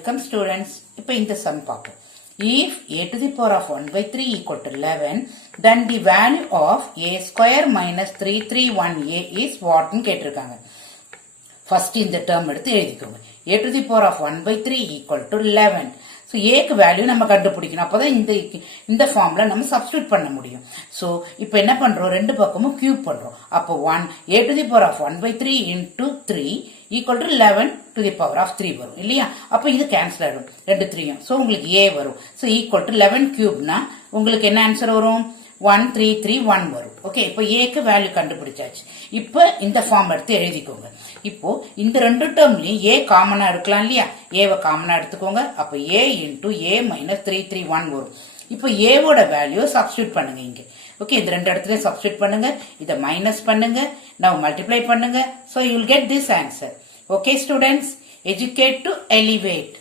Welcome students. இப்போ இந்த sum பார்ப்போம். If a to the power of 1 by 3 equal to 11, then the value of a square minus 331a is what ன்னு கேட்டிருக்காங்க. First இந்த term எடுத்து எழுதிக்கோங்க. a to the power of 1 by 3 equal to 11. So aக்கு value நம்ம கண்டுபிடிக்கணும். அப்பதான் இந்த ஃபார்ம்ல நம்ம சப்ஸ்டிட்யூட் பண்ண முடியும். So இப்போ என்ன பண்றோம், ரெண்டு பக்கமும் கியூப் பண்றோம். அப்போ 1 a to the power of 1 by 3 into 3 equal to 11 to the power of 3 வரும் இல்லையா? அப்போ இது கேன்சல் ஆயிடும் ரெண்டு 3யும். So உங்களுக்கு a வரும். So equal to 11 கியூப்னா உங்களுக்கு என்ன ஆன்சர் வரும்? 1331 வரும். ஓகே, இப்போ ஏக்கு வேல்யூ கண்டுபிடிச்சாச்சு. இப்போ இந்த ஃபார்ம் எடுத்து எழுதிக்கோங்க. இப்போ இந்த ரெண்டு டேர்ம்லயும் ஏ காமனா எடுக்கலாம் இல்லையா? ஏவை காமனா எடுத்துக்கோங்க. அப்ப ஏ இன்டூ ஏ மைனஸ் 331 வரும். இப்போ ஏவோட வேல்யூ சப்ஸ்டியூட் பண்ணுங்க இங்க. ஓகே, இந்த ரெண்டு இடத்துலயும் சப்ஸ்டியூட் பண்ணுங்க. இதை மைனஸ் பண்ணுங்க, now multiply பண்ணுங்க. So you will get this answer. Okay students, educate to elevate.